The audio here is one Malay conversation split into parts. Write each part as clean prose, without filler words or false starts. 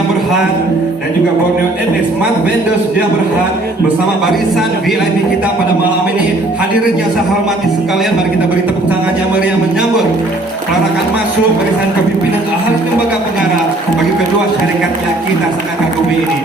Sedia Berhad dan juga Borneo NS Smart Vendors Sedia Berhad bersama barisan VIP kita pada malam ini. Hadirin yang saya hormati sekalian, mari kita beri tepuk tangan yang meriah menyambut pelarangan masuk barisan kepimpinan ahli lembaga pengarah bagi kedua syarikat yang kita sangat kagumi ini.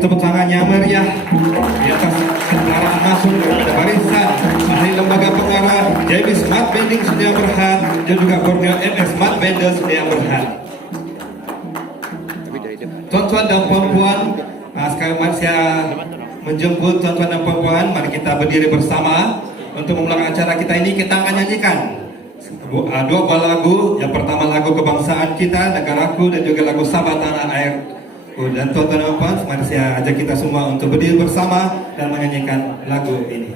Tepuk tangan yang meriah di atas kendaraan masuk dari barisan ahli lembaga pengarah JB Smart Vending Sedia Berhad dan juga Borneo NS Smart Vendors Sedia Berhad. Tuan-tuan dan puan-puan, sekarang mari saya menjemput tuan-tuan dan puan-puan, mari kita berdiri bersama untuk memulai acara kita ini. Kita akan nyanyikan dua buah lagu. Yang pertama lagu kebangsaan kita, negaraku, dan juga lagu Sabah Tanah Air. Dan tuan-tuan dan puan, mari saya ajak kita semua untuk berdiri bersama dan menyanyikan lagu ini.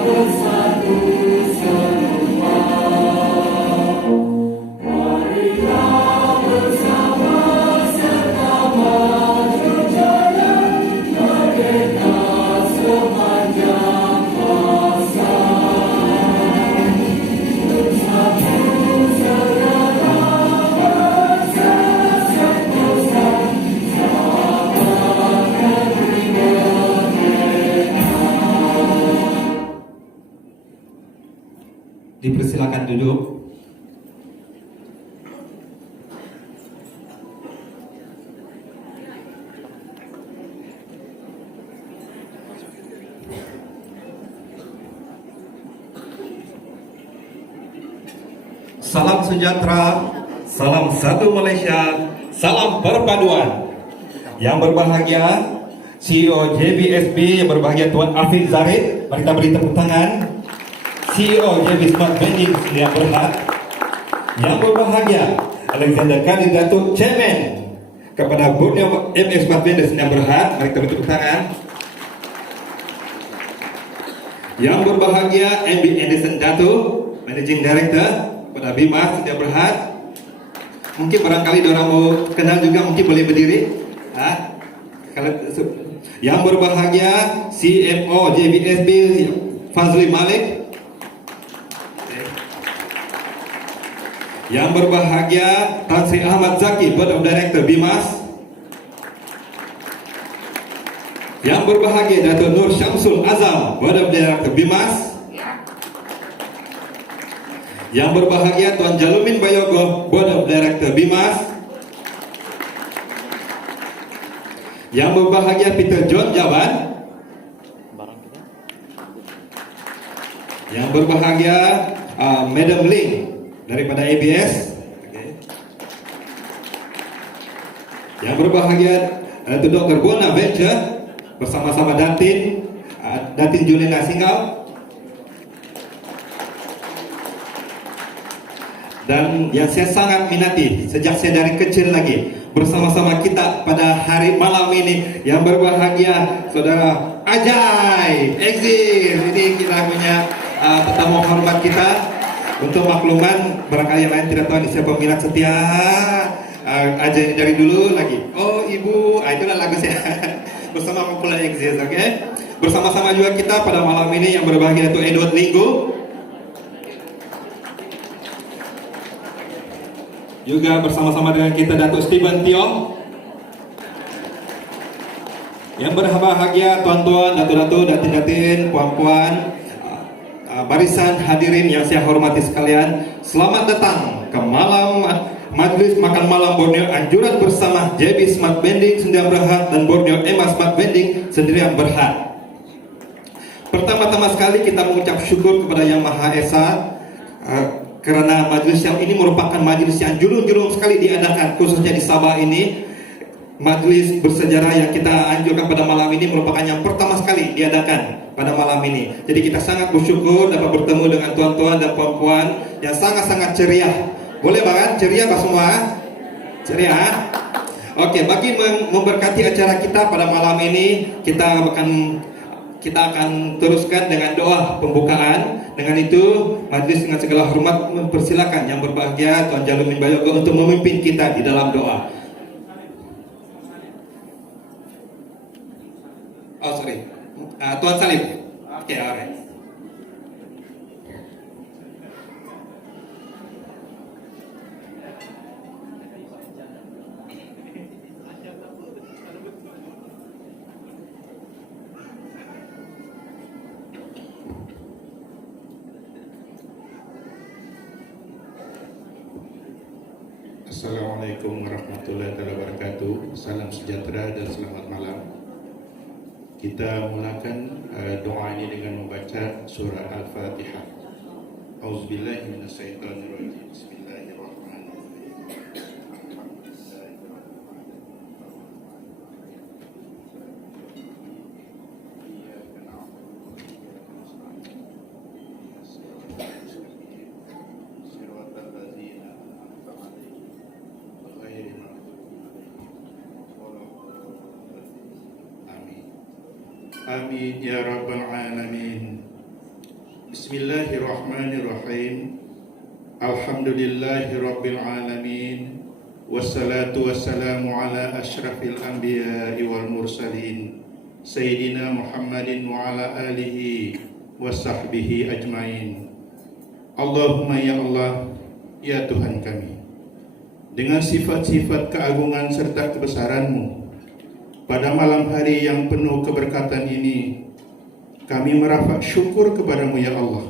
Bersatu semua Dipersilakan duduk. Salam sejahtera, salam satu Malaysia, salam perpaduan. Yang berbahagia CEO JBSB, yang berbahagia Tuan Afiq Zarid, mari kita beri tepuk tangan. CEO JB Smart Vending yang berhad. Yang berbahagia Alexander Kadir Datuk, Chairman kepada Borneo MS Smart Vending yang berhad, mari kita beri tepuk tangan. Yang berbahagia MB Anderson Datuk, Managing Director pada Bimas yang berhad. Mungkin barangkali orang mau kenal juga, mungkin boleh berdiri. Yang berbahagia CMO JBSB Fazli Malik. Yang berbahagia Tan Sri Ahmad Zaki, Board of Director Bimas. Yang berbahagia Datuk Nur Syamsul Azam, Board of Director Bimas. Yang berbahagia Tuan Jalumin Bayogo, Board of Director Bimas. Yang berbahagia Peter John Jawan. Yang berbahagia Madam Ling daripada ABS. Yang berbahagia Dr. Bona Venture bersama-sama Datin Julina Singal. Dan yang saya sangat minati sejak saya dari kecil lagi bersama-sama kita pada hari malam ini, yang berbahagia Saudara Ajay Exir. Ini kita punya tetamu hormat kita. Untuk makluman, barangkali yang lain tidak tahu ini siapa peminat setia Ajay dari dulu lagi. Oh ibu, itulah lagu saya bersama kumpulan Exir, oke? Bersama-sama juga kita pada malam ini yang berbahagia itu Edward Linggo. Juga bersama-sama dengan kita Datuk Stephen Tiong. Yang berbahagia tuan-tuan, datuk-datuk, datin-datin, puan-puan, barisan hadirin yang saya hormati sekalian. Selamat datang ke malam Majlis Makan Malam Borneo Anjuran bersama JB Smart Vending Sendirian Berhad dan Borneo Emma Smart Vending Sendirian Berhad. Pertama-tama sekali kita mengucap syukur kepada Yang Maha Esa karena majlis yang ini merupakan majlis yang julung-julung sekali diadakan, khususnya di Sabah ini. Majlis bersejarah yang kita anjurkan pada malam ini merupakan yang pertama sekali diadakan pada malam ini. Jadi kita sangat bersyukur dapat bertemu dengan tuan-tuan dan puan-puan yang sangat-sangat ceria. Boleh banget ceria Pak semua? Ceria? Oke, bagi memberkati acara kita pada malam ini, kita akan teruskan dengan doa pembukaan. Dengan itu, majlis dengan segala hormat mempersilakan yang berbahagia Tuan Jalumin Bayogo untuk memimpin kita di dalam doa. Oh sorry, Tuan Salim. Oke, alright. Assalamualaikum warahmatullahi wabarakatuh. Salam sejahtera dan selamat malam. Kita mulakan doa ini dengan membaca surah Al-Fatihah. Auzubillahi minasyaitonirrajim. Bismillahirrahmanirrahim. Amin ya rabbal alamin. Bismillahirrahmanirrahim. Alhamdulillahi rabbil alamin. Wassalatu wassalamu ala asyrafil anbiya'i wal mursalin Sayyidina Muhammadin wa ala alihi wa sahbihi ajmain. Allahumma ya Allah, ya Tuhan kami, dengan sifat-sifat keagungan serta kebesaran-Mu, pada malam hari yang penuh keberkatan ini, kami merafak syukur kepada-Mu ya Allah.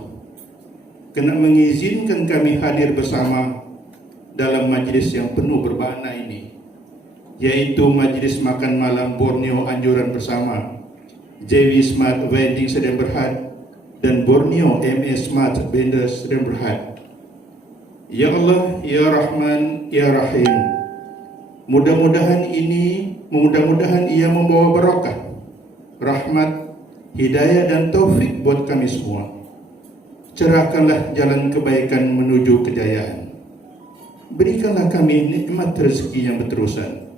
kena mengizinkan kami hadir bersama dalam majlis yang penuh bermakna ini, yaitu majlis makan malam Borneo Anjuran Bersama, JW Smart Wedding Sedang Berhad, dan Borneo MS Smart Benders Sedang Berhad. Ya Allah, Ya Rahman, Ya Rahim, mudah-mudahan ia membawa barakah, rahmat, hidayah dan taufik buat kami semua. Cerahkanlah jalan kebaikan menuju kejayaan. Berikanlah kami nikmat rezeki yang berterusan.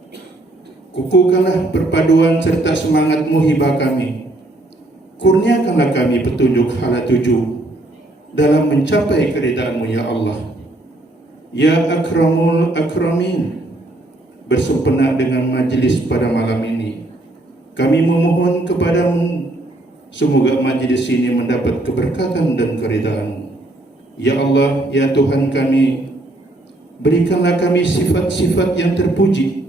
Kukuhkanlah perpaduan serta semangat muhibah kami. Kurniakanlah kami petunjuk hala tuju dalam mencapai keridaan-Mu ya Allah. Ya Akramul Akramin, bersempena dengan majlis pada malam ini, kami memohon kepadamu semoga majlis ini mendapat keberkatan dan keridaan. Ya Allah, ya Tuhan kami, berikanlah kami sifat-sifat yang terpuji,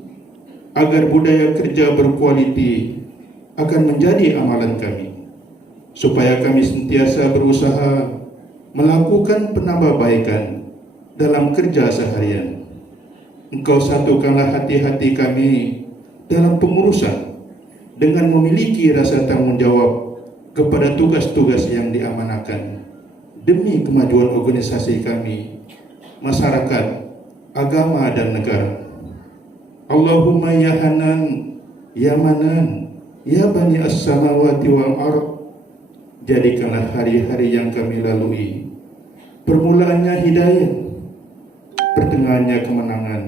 agar budaya kerja berkualiti akan menjadi amalan kami, supaya kami sentiasa berusaha melakukan penambahbaikan dalam kerja seharian. Engkau satukanlah hati-hati kami dalam pengurusan dengan memiliki rasa tanggung jawab kepada tugas-tugas yang diamanahkan demi kemajuan organisasi kami, masyarakat, agama dan negara. Allahumma ya Hanan, ya Manan, ya Bani as-samawati wal ard, jadikanlah hari-hari yang kami lalui permulaannya hidayah, pertengahannya kemenangan,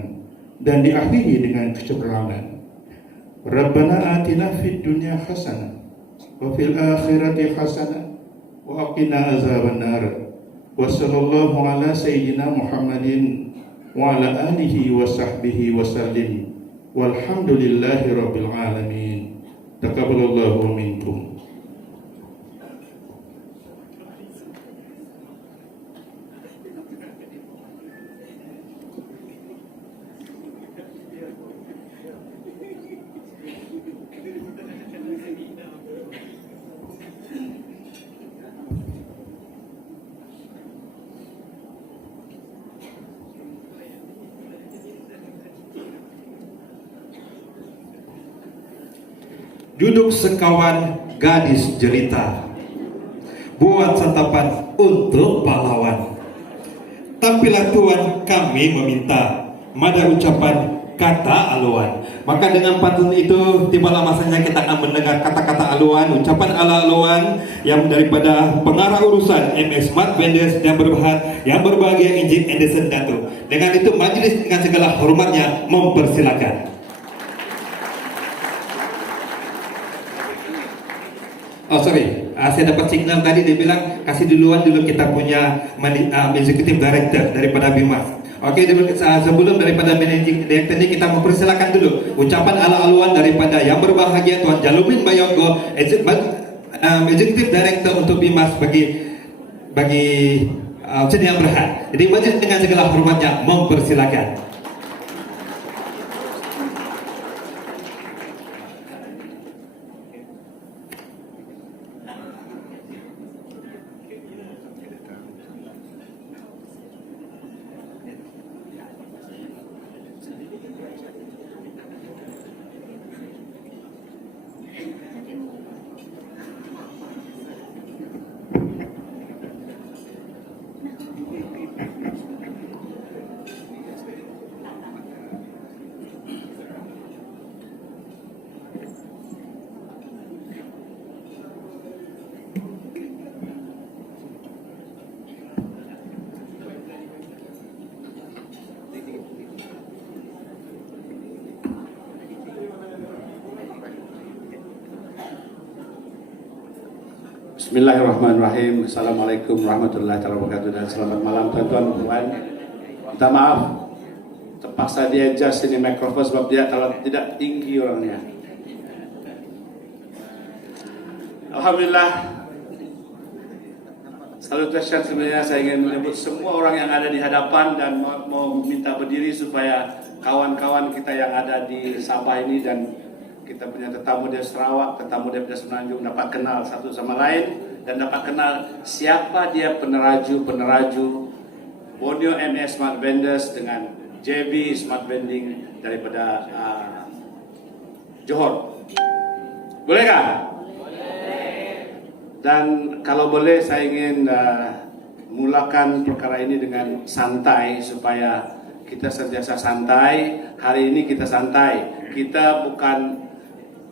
dan diakhiri dengan kecemerlangan. Rabbana atina fid dunya hasanah wa fil akhirati hasanah wa qina azabannar. Wa sallallahu ala sayyidina Muhammadin wa ala alihi wa sahbihi wa sallim. Walhamdulillahi rabbil alamin. Taqabbalallahu minkum. Duduk sekawan gadis jelita, buat santapan untuk pahlawan. Tampilah Tuhan kami meminta, mada ucapan kata aluan. Maka dengan pantun itu tibalah masanya kita akan mendengar kata-kata aluan, ucapan ala aluan yang daripada pengarah urusan MS Smart Benders yang berbahagia, yang berbahagia Injin Anderson Dato. Dengan itu majelis dengan segala hormatnya mempersilakan. Oh sorry, saya dapat signal tadi dia bilang kasih duluan dulu kita punya executive director daripada Bimas. Oke, sebelum daripada managing director ini kita mempersilakan dulu ucapan ala-aluan daripada yang berbahagia Tuan Jalumin Bayonggo, executive director untuk Bimas bagi seni yang berhad. Jadi majelis dengan segala hormatnya mempersilakan. Bismillahirrahmanirrahim. Assalamualaikum warahmatullahi wabarakatuh dan selamat malam tuan-tuan puan. Minta maaf terpaksa dia adjust ini mikrofon sebab dia kalau tidak tinggi orangnya. Alhamdulillah. Salutation sebenarnya saya ingin menyebut semua orang yang ada di hadapan dan mau minta berdiri supaya kawan-kawan kita yang ada di Sabah ini dan kita punya tetamu dari Sarawak, tetamu dari Semenanjung dapat kenal satu sama lain. dan dapat kenal siapa dia peneraju Borneo MS Smart Vendors dengan JB Smart Vending daripada Johor. Bolehkah? Dan kalau boleh saya ingin mulakan perkara ini dengan santai supaya kita sentiasa santai. Hari ini kita santai. Kita bukan,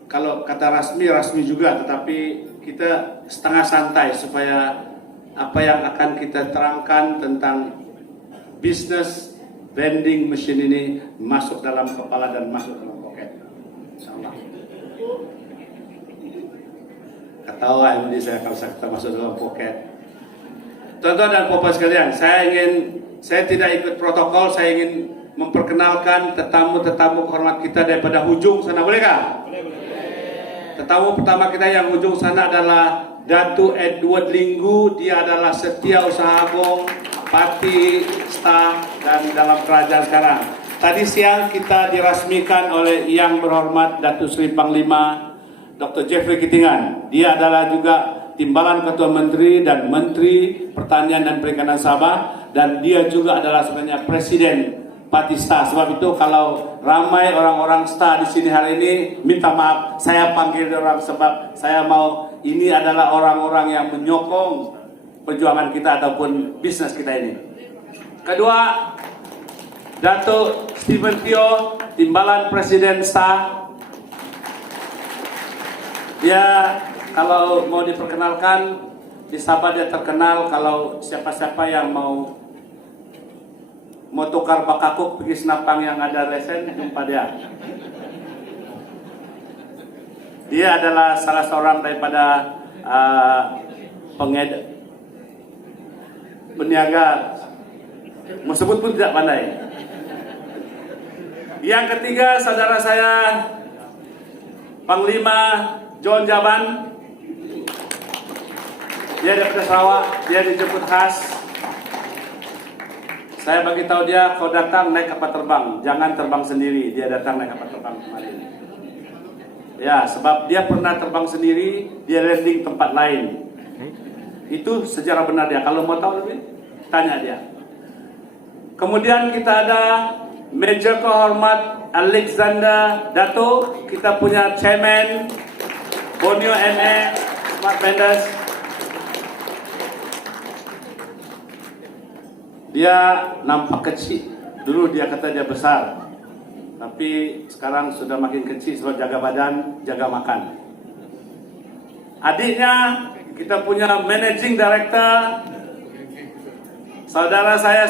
kalau kata rasmi juga, tetapi kita setengah santai supaya apa yang akan kita terangkan tentang bisnis vending machine ini masuk dalam kepala dan masuk dalam poket. InsyaAllah. Ketawa yang saya kalau kita masuk dalam poket. Tuan-tuan dan puan sekalian, saya tidak ikut protokol, saya ingin memperkenalkan tetamu-tetamu hormat kita daripada hujung sana, bolehkah? Tetamu pertama kita yang hujung sana adalah Datuk Edward Linggu. Dia adalah Setiausaha Agung Parti Staf dan dalam kerajaan sekarang. Tadi siang kita dirasmikan oleh Yang Berhormat Datuk Seri Panglima Dr. Jeffrey Kitingan. Dia adalah juga Timbalan Ketua Menteri dan Menteri Pertanian dan Perikanan Sabah, dan dia juga adalah sebenarnya Presiden Parti Star. Sebab itu kalau ramai orang-orang Star di sini hari ini, minta maaf saya panggil orang sebab saya mau, ini adalah orang-orang yang menyokong perjuangan kita ataupun bisnis kita ini. Kedua, Datuk Stephen Teo, Timbalan Presiden Star. Dia kalau mau diperkenalkan di Sabah dia terkenal. Kalau siapa-siapa yang mau tukar bakakuk pergi Senapang yang ada lesen, jumpa dia. Dia adalah salah seorang daripada peniaga, mau sebut pun tidak pandai. Yang ketiga, saudara saya Panglima John Jaban. Dia daripada Sarawak, dia dijemput khas. Saya bagi tahu dia, kau datang naik kapal terbang, jangan terbang sendiri. Dia datang naik kapal terbang kemarin. Ya, sebab dia pernah terbang sendiri, dia landing tempat lain. Itu sejarah benar dia. Kalau mau tahu lebih, tanya dia. Kemudian kita ada Major Kehormat Alexander Dato. Kita punya Chairman Borneo MS Smart Vendors. Dia nampak kecil. Dulu dia kata dia besar, tapi sekarang sudah makin kecil sebab jaga badan, jaga makan. Adiknya kita punya Managing Director. Saudara saya,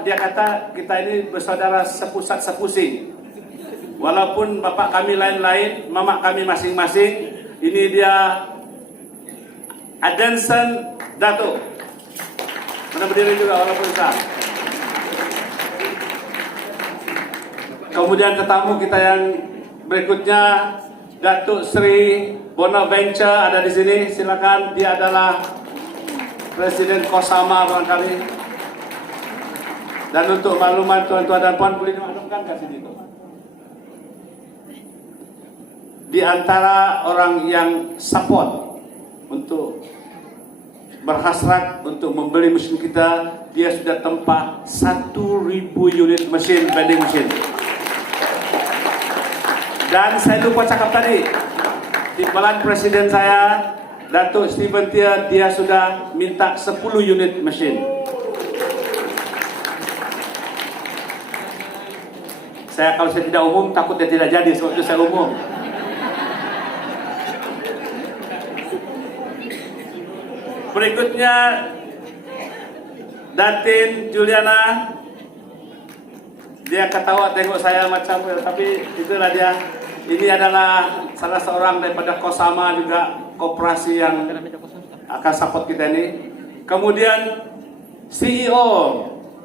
dia kata kita ini bersaudara sepusat sepusing. Walaupun bapak kami lain-lain, mama kami masing-masing. Ini dia Adenson Dato. Mana berdiri juga walaupun besar. Kemudian tetamu kita yang berikutnya, Datuk Seri Bonaventure ada di sini. Silakan, dia adalah Presiden Kosama barangkali. Dan untuk makluman tuan-tuan dan puan, boleh dimaklumkan kat sini tu. Di antara orang yang support untuk berhasrat untuk membeli mesin kita, dia sudah tempah 1,000 unit mesin vending machine. Dan saya lupa cakap tadi, Timbalan Presiden saya Datuk Stephen Teo, dia sudah minta 10 unit mesin. Kalau saya tidak umum, takut dia tidak jadi, sebab itu saya umum. Berikutnya Datin Juliana. Dia ketawa tengok saya macam, tapi itulah dia. Ini adalah salah seorang daripada Kosama juga, koperasi yang akan support kita ini. Kemudian CEO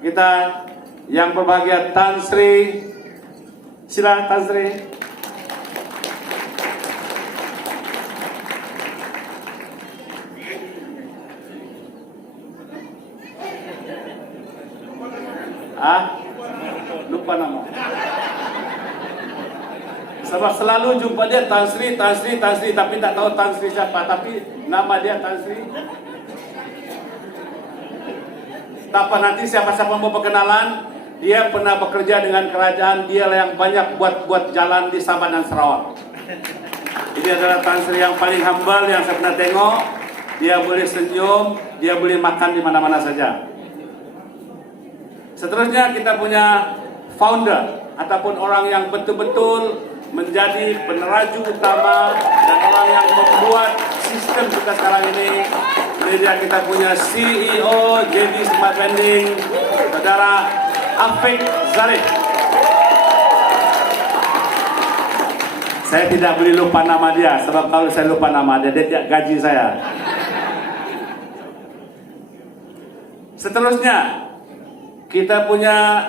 kita yang berbahagia, Tan Sri. Sila Tan Sri. Lupa nama. Sebab selalu jumpa dia Tan Sri, tapi tak tahu Tan Sri siapa. Tapi Nama dia Tan Sri. Tanpa nanti siapa-siapa mau perkenalan, dia pernah bekerja dengan kerajaan, dia yang banyak buat jalan di Sabah dan Sarawak. Ini adalah Tan Sri yang paling humble yang saya pernah tengok. Dia boleh senyum, dia boleh makan di mana-mana saja. Seterusnya kita punya founder ataupun orang yang betul-betul menjadi peneraju utama dan orang yang membuat sistem kita sekarang ini. Ini dia kita punya CEO JB Smart Vending, Saudara Afiq Zarif. Saya tidak boleh lupa nama dia, sebab kalau saya lupa nama dia, dia tidak gaji saya. Seterusnya, kita punya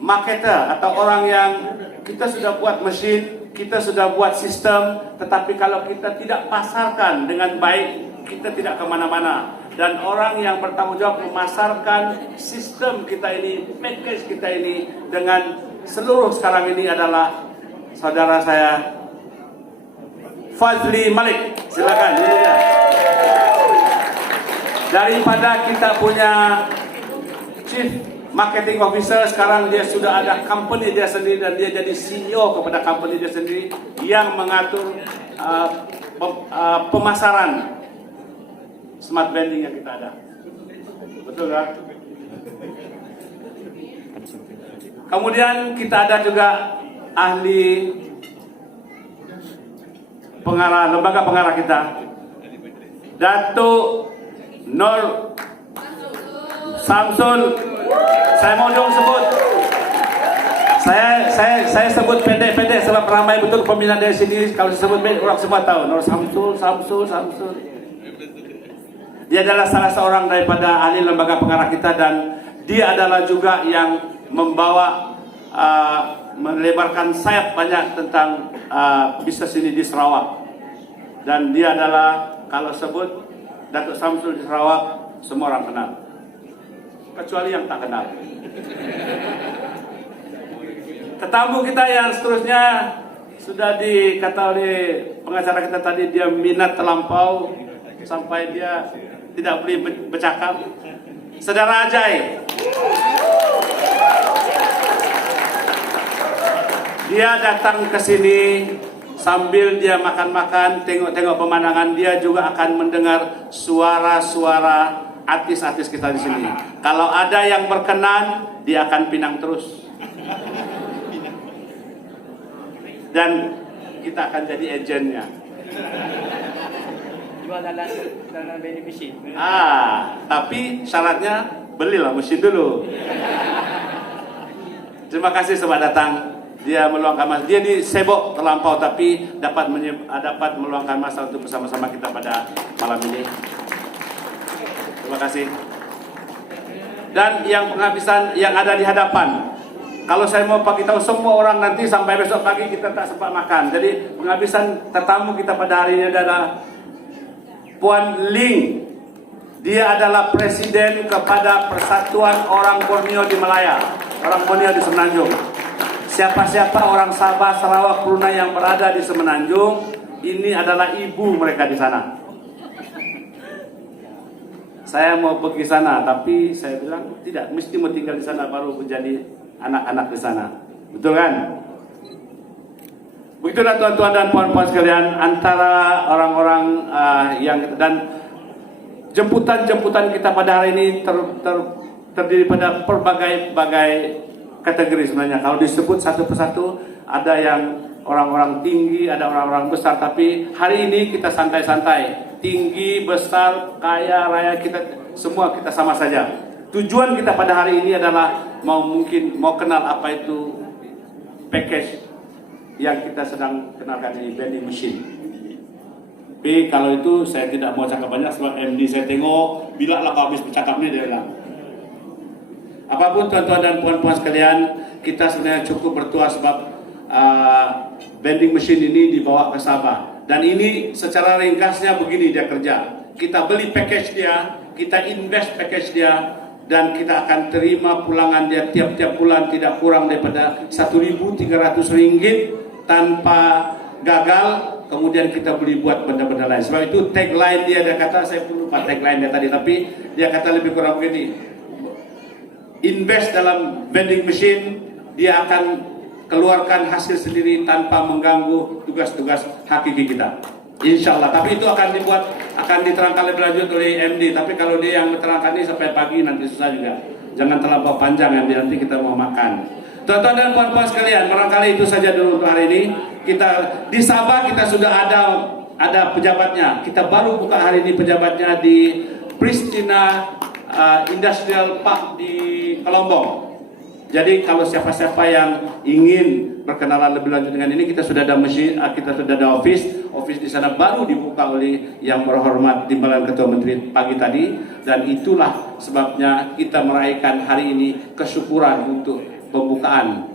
marketer atau orang yang kita sudah buat mesin, kita sudah buat sistem, tetapi kalau kita tidak pasarkan dengan baik, kita tidak kemana-mana. Dan orang yang bertanggung jawab memasarkan sistem kita ini, package kita ini dengan seluruh sekarang ini adalah saudara saya Fazli Malik. Silakan. Ini dia. Daripada kita punya Chief Marketing Officer, sekarang dia sudah ada company dia sendiri dan dia jadi CEO kepada company dia sendiri yang mengatur pemasaran smart vending yang kita ada. Betul kan? Kemudian kita ada juga ahli pengarah, lembaga pengarah kita, Datuk Nur Samsul. Saya mau dong sebut. Saya sebut pendek-pendek sebab ramai betul peminat dari sini. Kalau disebut pendek orang semua tahu. Nur Samsul. Dia adalah salah seorang daripada ahli lembaga pengarah kita dan dia adalah juga yang membawa melebarkan sayap banyak tentang bisnis ini di Sarawak. Dan dia adalah kalau sebut Datuk Samsul di Sarawak, semua orang kenal. Kecuali yang tak kenal. Tetamu kita yang seterusnya sudah dikata oleh pengacara kita tadi, dia minat terlampau sampai dia tidak boleh bercakap. Saudara Ajai. Dia datang ke sini sambil dia makan-makan, tengok-tengok pemandangan, dia juga akan mendengar suara-suara artis-artis kita di sini. Kalau ada yang berkenan, dia akan pinang terus. Dan kita akan jadi agennya. Jual dalam vending machine. Tapi syaratnya belilah mesin dulu. Terima kasih sebab datang. Dia meluangkan masa. Dia disebok terlampau tapi dapat meluangkan masa untuk bersama-sama kita pada malam ini. Terima kasih. Dan yang penghabisan yang ada di hadapan. Kalau saya mau bagi tahu semua orang nanti sampai besok pagi kita tak sempat makan. Jadi penghabisan tetamu kita pada hari ini adalah Puan Ling. Dia adalah presiden kepada Persatuan Orang Borneo di Malaya, orang Borneo di Semenanjung. Siapa-siapa orang Sabah, Sarawak, Brunei yang berada di Semenanjung, ini adalah ibu mereka di sana. Saya mau pergi sana, tapi saya bilang tidak, mesti mau tinggal di sana baru menjadi anak-anak di sana. Betul kan? Begitulah tuan-tuan dan puan-puan sekalian, antara orang-orang yang dan jemputan-jemputan kita pada hari ini terdiri pada berbagai kategori sebenarnya. Kalau disebut satu persatu, ada yang orang-orang tinggi, ada orang-orang besar, tapi hari ini kita santai-santai. Tinggi, besar, kaya, raya, kita semua kita sama saja. Tujuan kita pada hari ini adalah mau kenal apa itu package yang kita sedang kenalkan ini, vending machine. Tapi kalau itu saya tidak mau cakap banyak sebab MD saya tengok, bila lah kau habis bercakap ni dia bilang. Apapun tuan-tuan dan puan-puan sekalian, kita sebenarnya cukup bertuah sebab vending machine ini dibawa ke Sabah. Dan ini secara ringkasnya begini dia kerja. Kita beli package dia, kita invest package dia, dan kita akan terima pulangan dia tiap-tiap bulan tidak kurang daripada RM1.300 tanpa gagal. kemudian kita boleh buat benda-benda lain. Sebab itu tagline dia kata, saya pun lupa tagline dia tadi, tapi dia kata lebih kurang begini: invest dalam vending machine, dia akan keluarkan hasil sendiri tanpa mengganggu tugas-tugas hakiki kita. Insya Allah. Tapi itu akan diterangkan lebih lanjut oleh MD. Tapi kalau dia yang menerangkan ini sampai pagi nanti susah juga. Jangan terlampau panjang nanti kita mau makan. Tuan-tuan dan puan-puan sekalian, barangkali itu saja dulu untuk hari ini. Kita di Sabah kita sudah ada pejabatnya. Kita baru buka hari ini pejabatnya di Pristina Industrial Park di Kelombong. Jadi kalau siapa-siapa yang ingin berkenalan lebih lanjut dengan ini, kita sudah ada mesin, kita sudah ada office di sana baru dibuka oleh yang berhormat Timbalan Ketua Menteri pagi tadi, dan itulah sebabnya kita merayakan hari ini kesyukuran untuk pembukaan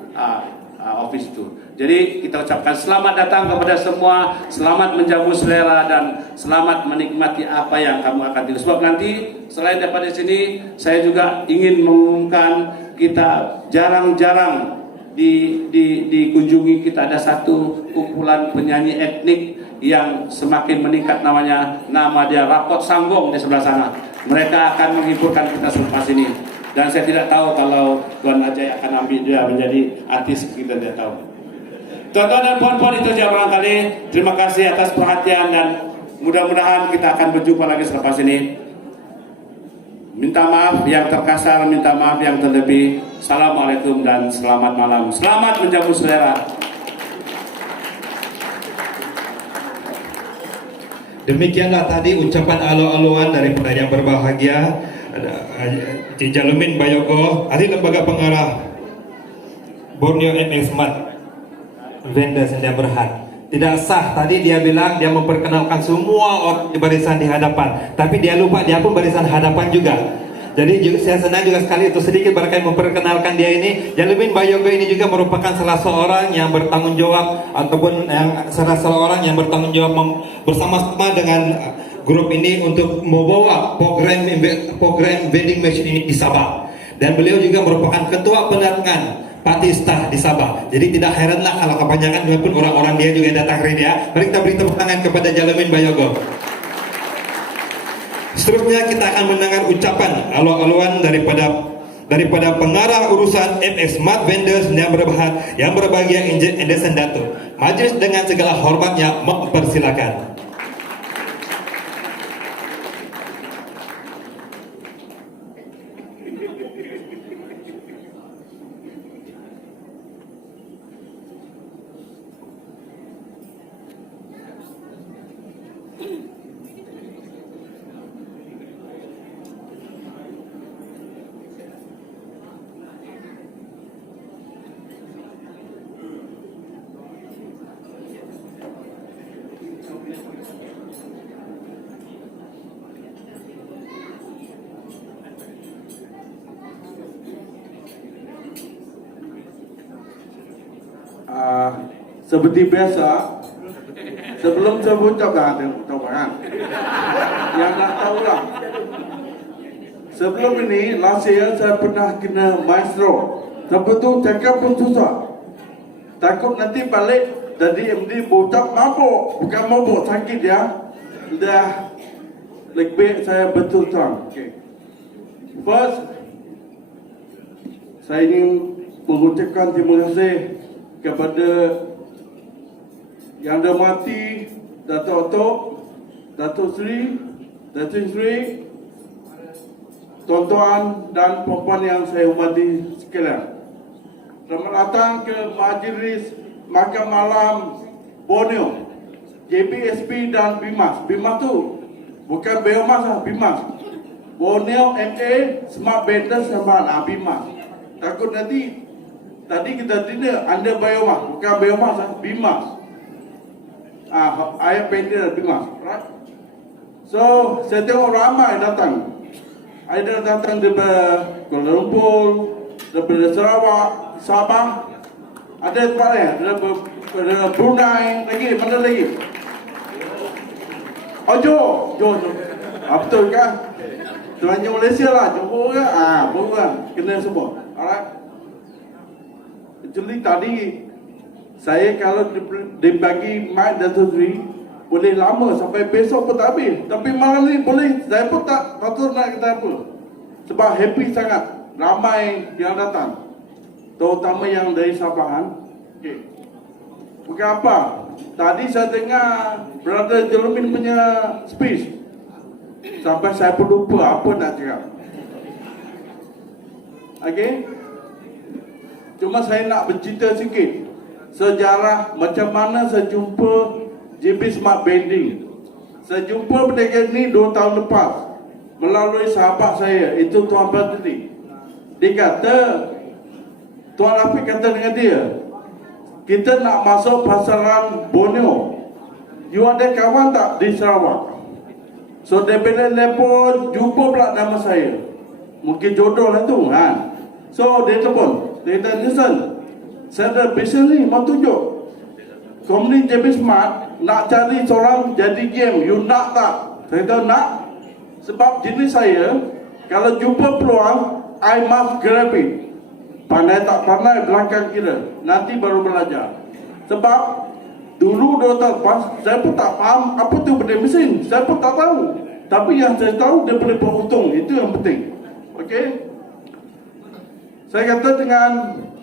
office itu. Jadi kita ucapkan selamat datang kepada semua, selamat menjamu selera dan selamat menikmati apa yang kamu akan tiru. Sebab nanti selain daripada sini, saya juga ingin mengumumkan kita jarang-jarang dikunjungi. Kita ada satu kumpulan penyanyi etnik yang semakin meningkat namanya. Nama dia Rapot Sanggong di sebelah sana. Mereka akan menghiburkan kita selepas ini. Dan saya tidak tahu kalau Tuan Ajay akan ambil dia menjadi artis, kita tidak tahu. Tuan-tuan dan puan-puan, itu saja barangkali. Terima kasih atas perhatian dan mudah-mudahan kita akan berjumpa lagi selepas ini. Minta maaf yang terkasar, minta maaf yang terlebih. Assalamualaikum dan selamat malam. Selamat menjamu selera. Demikianlah tadi ucapan alo-aloan daripada yang berbahagia Cik Jalumin Bayogo, ahli lembaga pengarah Borneo MX Smart Vendors yang berhad. Tidak sah, tadi dia bilang dia memperkenalkan semua orang di barisan di hadapan, tapi dia lupa dia pun barisan hadapan juga. Jadi saya senang juga sekali itu sedikit berkait memperkenalkan dia ini. Jalumin Bayogo ini juga merupakan salah seorang yang bertanggung jawab ataupun salah seorang yang bertanggung jawab bersama-sama dengan grup ini untuk membawa program vending machine ini di Sabah. Dan beliau juga merupakan ketua penerangan Patista di Sabah. Jadi tidak heranlah kalau kebanyakan walaupun orang-orang dia juga datang hari ini ya. Mari kita beri tepuk tangan kepada Jalumin Bayogo. Seterusnya kita akan mendengar ucapan alo-aloan daripada pengarah urusan MX Smart Vendors yang berbahagia Encik Anderson Dato'. Majelis dengan segala hormatnya mempersilakan. Seperti biasa, sebelum saya ucapkan yang nak tahulah. Sebelum ini, last year saya pernah kena maestro. Sampai tu cakap pun susah. Takut nanti balik jadi MD bocap mabuk, bukan mabuk sakit ya. Dah lebih saya betul terang. Okay. First, saya ingin mengucapkan terima kasih kepada Yang Dihormati Datuk Atok, Datuk Seri, tuan-tuan dan puan-puan yang saya hormati sekalian. Selamat datang ke Majlis Makan Malam Borneo, JBSP dan BIMAS. BIMAS tu bukan Biomas lah, BIMAS. Borneo MA Smart Vendors sama BIMAS. Takut nanti tadi kita dinner under Biomas, bukan Biomas lah, BIMAS. Ayat pendek BIMAS, right? So, saya tengok ramai datang. Ada datang daripada Kuala Lumpur, daripada Sarawak, Sabah. Ada tempat lain, daripada Brunei, lagi, mana lagi? Oh, Johor. Betul kan? Temannya Malaysia lah, Johor ke? Boleh lah, kena semua. Alright. Actually tadi Saya kalau dibagi mic Dato' Sri, boleh lama sampai besok pun tak habis. Tapi malam ni boleh, saya pun tak tahu nak kata apa. Sebab happy sangat, ramai yang datang. Terutama yang dari Sabahan. Okay. Bukan apa, tadi saya dengar Brother Jelumin punya speech. Sampai saya pun lupa apa nak cakap. Okay. Cuma saya nak bercerita sikit sejarah macam mana saya jumpa JB Smart Bending. Saya jumpa perniagaan ni 2 tahun lepas melalui sahabat saya, itu Tuan Badri. Dia kata, Tuan Afiq kata dengan dia, kita nak masuk pasaran Borneo. You ada kawan tak di Sarawak? So dia bila telefon, jumpa pula nama saya. Mungkin jodoh lah tu kan. So dia telefon, dia kata, listen, saya ada bisnes ni, mau tunjuk. Company JB Smart nak cari seorang jadi game, you nak tak? Saya kata nak. Sebab jenis saya, kalau jumpa peluang, I must grab it. Pandai tak pandai belakang kira, nanti baru belajar. Sebab dulu 2 tahun lepas, saya pun tak faham apa tu benda mesin. Saya pun tak tahu. Tapi yang saya tahu, dia boleh beruntung. Itu yang penting. Okey? Saya kata dengan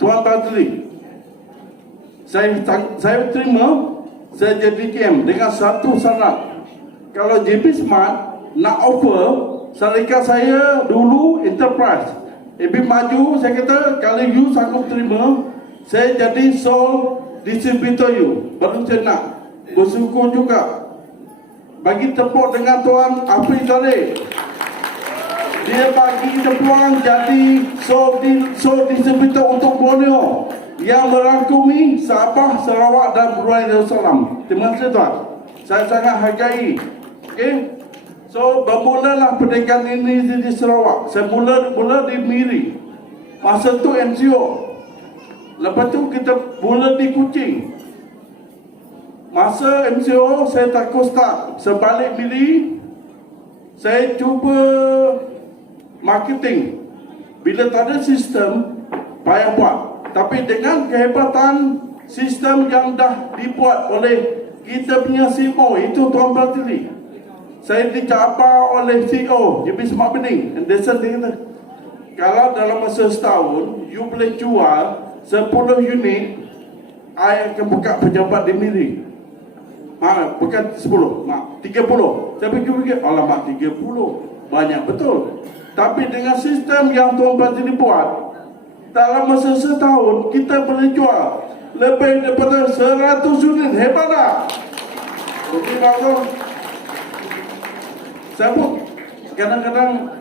Tuan Badri, saya terima, saya jadi GM dengan satu syarat. Kalau JB Smart nak offer syarikat saya dulu enterprise, lebih maju, saya kata kalau you sanggup terima, saya jadi sole distributor you. Baru saya nak bersyukur juga. Bagi tepuk dengan Tuan Afiq Khalid. Dia bagi peluang jadi sole distributor untuk Borneo yang merangkumi Sabah, Sarawak dan Brunei Darussalam. Terima kasih Tuan. Saya sangat hargai. Okey. So bermulalah perniagaan ini di Sarawak. Saya mula di Miri. Masa tu NGO. Lepas tu kita mula di Kuching. Masa MCO saya takut start. Sebalik Miri, saya cuba marketing. Bila tak ada sistem, payah buat. Tapi dengan kehebatan sistem yang dah dibuat oleh kita punya CEO, itu Tuan Badri. Saya dicabar oleh CEO JB Smart Bending. And dia kata, kalau dalam masa setahun, you boleh jual 10 unit, I akan buka pejabat di Miri. Bukan 10, 30. Saya fikir, alamak 30, banyak betul. Tapi dengan sistem yang Tuan Badri buat, dalam masa setahun kita boleh jual lebih daripada 100 unit. Hebat tak? Jadi kalau saya pun kadang-kadang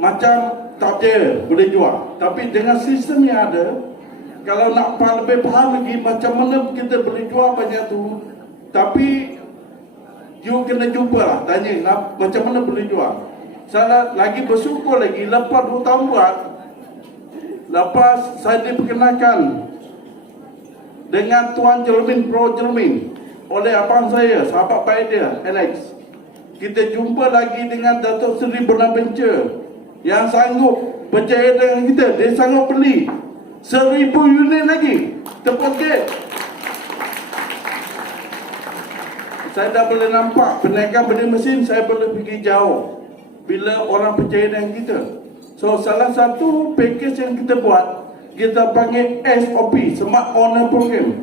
macam tak percaya boleh jual. Tapi dengan sistem yang ada, kalau nak lebih faham lagi macam mana kita boleh jual banyak tu. Tapi you kena jumpa lah, tanya macam mana boleh jual. Saya lagi bersyukur lagi, lepas 2 tahun buat, lepas saya diperkenalkan dengan Tuan Jelumin, Pro Jelumin, oleh abang saya, sahabat baik dia, Alex. Kita jumpa lagi dengan Datuk Seri Bonaventure yang sanggup percaya dengan kita. Dia sanggup beli 1000 unit lagi. Tepuk sikit. Saya dah boleh nampak perniagaan benda mesin, saya boleh pergi jauh bila orang percaya dengan kita. So salah satu package yang kita buat, kita panggil SOP, Smart Owner Program.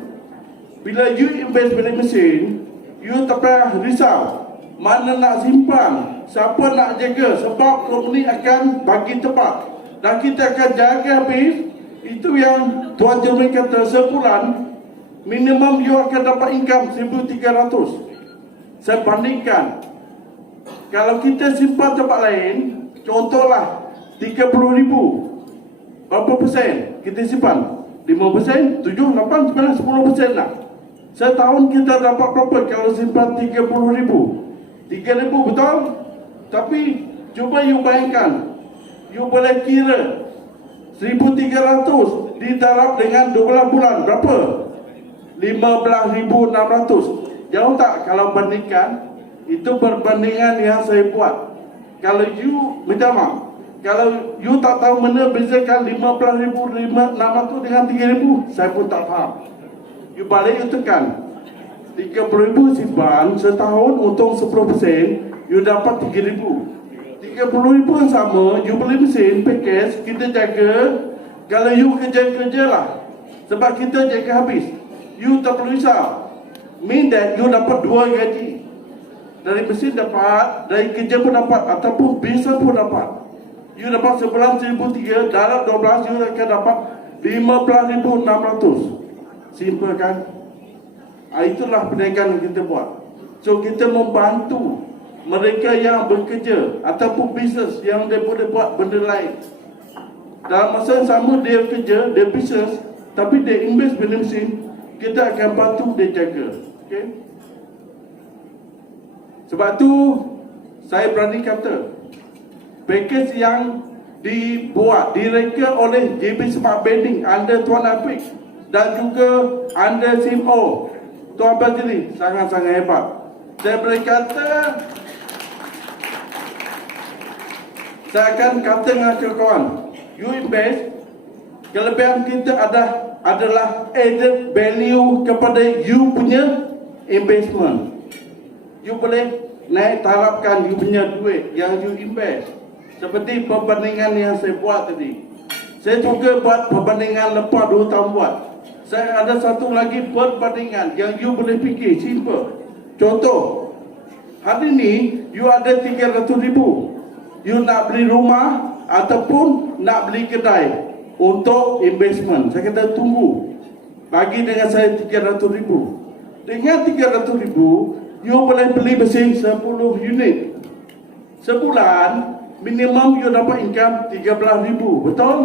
Bila you invest benda mesin, you tak payah risau mana nak simpan, siapa nak jaga, sebab company akan bagi tepat dan kita akan jaga habis. Itu yang Tuan Jelumin kata, sebulan minimum you akan dapat income 1,300. Saya bandingkan, kalau kita simpan tempat lain, contohlah 30,000, berapa persen kita simpan? 5%, 7, 8, 9, 10% lah. Setahun kita dapat berapa kalau simpan 30,000? 3,000, betul? Tapi cuba you bayangkan, you boleh kira 1,300 didarab dengan 12 bulan, berapa? 15,600. Jauh tak kalau bandingkan? Itu perbandingan yang saya buat. Kalau you, minta maaf, kalau you tak tahu mana bezakan 15,600 dengan 3,000, saya pun tak faham. you balik you tekan 30,000 simpan setahun untung 10%, you dapat 3,000. 30,000 yang sama, you beli mesin package, kita jaga. Kalau you kerja lah, sebab kita jaga habis, you tak perlu risau. Mean that you dapat 2 gaji. Dari mesin dapat, dari kerja pun dapat, ataupun bisnes pun dapat. You dapat sebulan 1,300, dalam 12 you akan dapat 15,600. Simple kan? Itulah perniagaan yang kita buat. So kita membantu mereka yang bekerja ataupun bisnes yang dia boleh buat benda lain. Dalam masa yang sama dia kerja, dia bisnes, tapi dia invest benda mesin, kita akan bantu dia jaga. Okay? Sebab tu saya berani kata package yang dibuat, direka oleh JB Smart Banding under Tuan Afiq dan juga under SIMO Tuan Bazili sangat-sangat hebat. Saya boleh kata, saya akan kata dengan kawan, you invest, kelebihan kita adalah added value kepada you punya investment. You boleh naik tarafkan you punya duit yang you invest. Seperti perbandingan yang saya buat tadi. Saya juga buat perbandingan lepas 2 tahun buat. Saya ada satu lagi perbandingan yang you boleh fikir, simple. Contoh, hari ni you ada 300,000. You nak beli rumah ataupun nak beli kedai untuk investment. Saya kata tunggu. Bagi dengan saya 300,000. Dengan 300,000, you boleh beli mesin 10 unit. Sebulan, minimum you dapat income 13,000. Betul?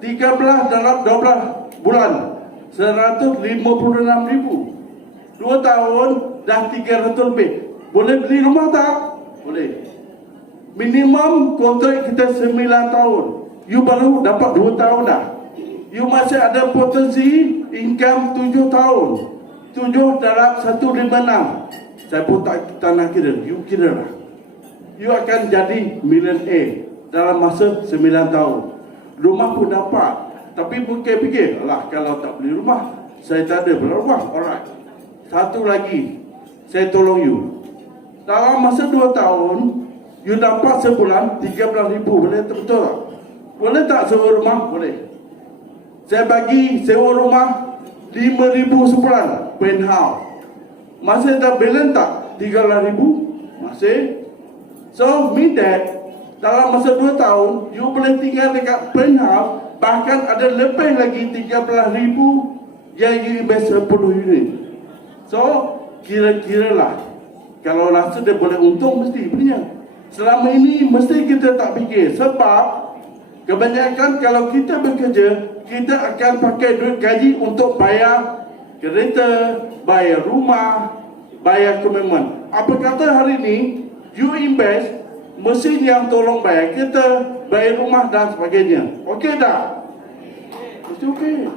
13 dalam 12 bulan. 156,000. 2 tahun dah 300 lebih. Boleh beli rumah tak? Boleh. Minimum kontrak kita 9 tahun. You baru dapat 2 tahun dah. You masih ada potensi income 7 tahun. 7 dalam 156. Saya pun tak nak kira. You kira lah. You akan jadi millionaire dalam masa 9 tahun. Rumah pun dapat. Tapi fikir, alah kalau tak beli rumah, saya tak ada beli rumah. Alright. Satu lagi, saya tolong you. Dalam masa 2 tahun, you dapat sebulan 13,000. Boleh betul tak? Boleh tak sewa rumah? Boleh. Saya bagi sewa rumah 5,000 sebulan. Penthouse. Masih tak balance tak? 13,000? Masih. So, mean that dalam masa 2 tahun, you boleh tinggal dekat penthouse. Bahkan ada lebih lagi 13,000 yang you invest 10 unit. So, kira-kira lah. Kalau rasa dia boleh untung, mesti punya. Selama ini, mesti kita tak fikir. Sebab, kebanyakan kalau kita bekerja, kita akan pakai duit gaji untuk bayar kereta, bayar rumah, bayar komitmen. Apa kata hari ini, you invest, mesin yang tolong bayar kita, bayar rumah dan sebagainya. Okey tak? Mesti okey.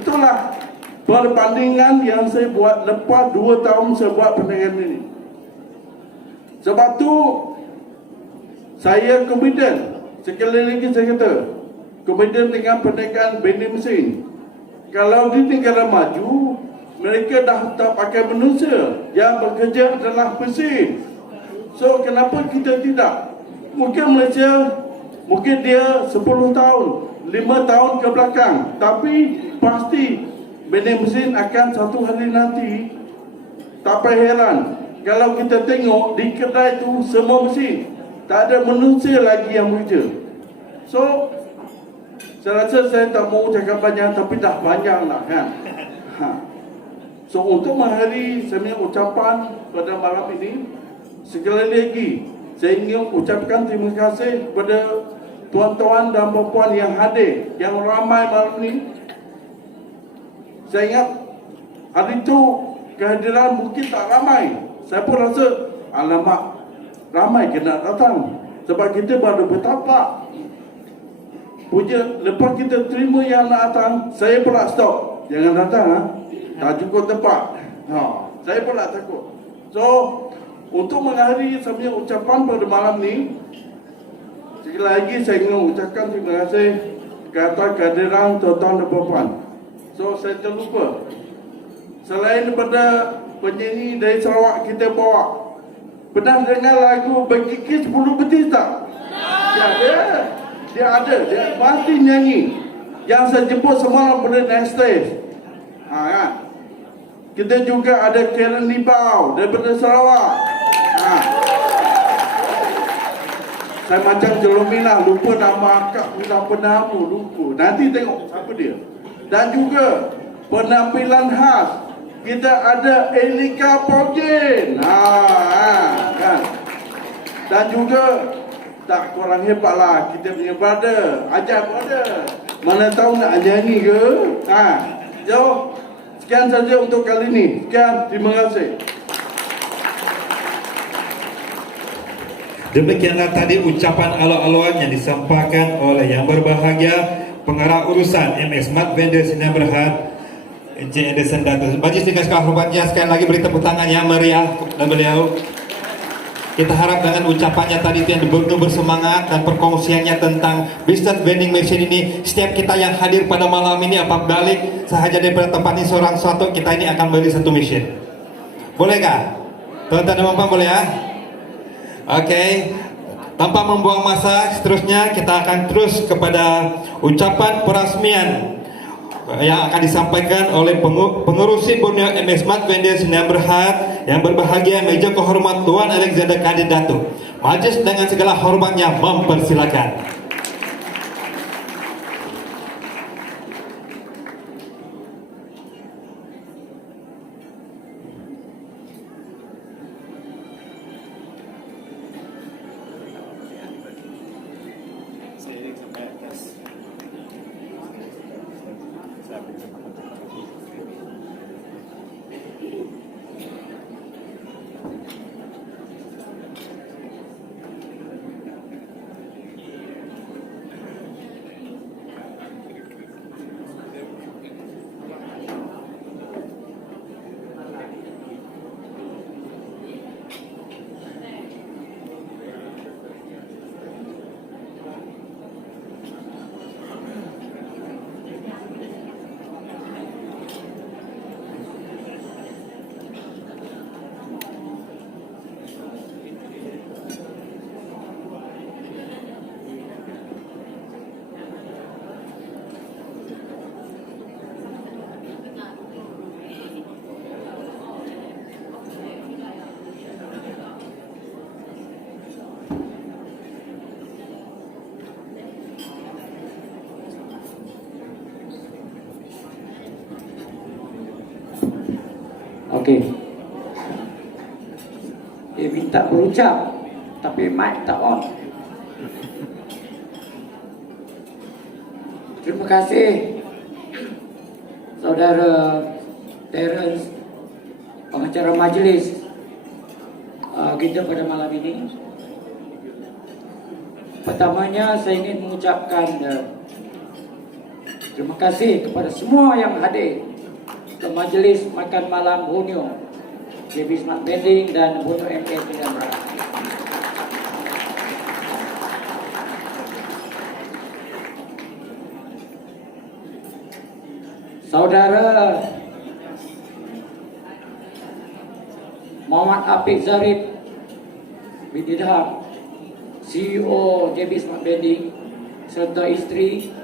Itulah perbandingan yang saya buat lepas 2 tahun saya buat perniagaan ini. Sebab tu saya confident. Sekali lagi saya kata, confident dengan perniagaan vending mesin. Kalau di negara maju, mereka dah tak pakai manusia, yang bekerja adalah mesin. So kenapa kita tidak? Mungkin Malaysia, mungkin dia 10 tahun, 5 tahun ke belakang, tapi pasti vending mesin akan satu hari nanti. Tak payah heran kalau kita tengok di kedai tu semua mesin, tak ada manusia lagi yang bekerja. So saya rasa saya tak mau cakap banyak, tapi dah panjang lah kan. So untuk mengakhiri saya punya ucapan pada malam ini, sekali lagi saya ingin ucapkan terima kasih kepada tuan-tuan dan puan-puan yang hadir, yang ramai malam ini. Saya ingat hari itu kehadiran mungkin tak ramai. Saya pun rasa alamak, ramai kena datang. Sebab kita baru bertapak. Punya, lepas kita terima yang nak datang, saya pula stop. Jangan datang ha? Tak cukup tempat. Saya pula takut. So untuk mengakhiri saya punya ucapan pada malam ni, sekali lagi saya ingin ucapkan terima kasih ke atas kehadiran tuan-tuan dan puan-puan. So saya terlupa. Selain daripada penyanyi dari Sarawak kita bawa, pernah dengar lagu Berkikis Bulu Betis tak? Dia ada, dia pasti nyanyi. Yang saya jemput semua orang boleh naik stage. Kan? Kita juga ada Karen Libau daripada Sarawak. Saya macam Jelomina, lupa nama akak, apa nama, lupa. Nanti tengok siapa dia. Dan juga penampilan khas, kita ada Elika Pogin. Kan? Dan juga tak kurang hebat lah, kita punya brother, Ajab ada. Mana tahu nak nyanyi ke? Jom, sekian saja untuk kali ini. Sekian, terima kasih. Demikianlah tadi ucapan alo-aloan yang disampaikan oleh yang berbahagia pengarah urusan MS Mat Vendor Sinar Berhad Encik Anderson Dato'. Majlis dengan segala hormatnya, sekali lagi beri tepuk tangan yang meriah kepada beliau. Kita harap dengan ucapannya tadi itu yang begitu bersemangat dan perkongsiannya tentang business vending machine ini, setiap kita yang hadir pada malam ini apabila balik sahaja daripada tempat ini seorang satu, kita ini akan beli satu mesin. Bolehkah? Tuan-tuan dan puan-puan, boleh ya? Oke, tanpa membuang masa, seterusnya kita akan terus kepada ucapan perasmian yang akan disampaikan oleh pengurusi Borneo MS Mat Vendor Sinar Berhad yang berbahagia meja kehormat Tuan Alexander Kadir Dato'. Majlis dengan segala hormatnya mempersilakan. Okey. Dia minta berucap, tapi mic tak on. Terima kasih Saudara Terence, pengacara majlis kita pada malam ini. Pertamanya saya ingin mengucapkan terima kasih kepada semua yang hadir ke majlis makan malam Borneo JB Smart Vending dan Borneo MS Sinar Berhad. Saudara Muhammad Afiq Zarif binti Dahab, CEO JB Smart Vending, serta isteri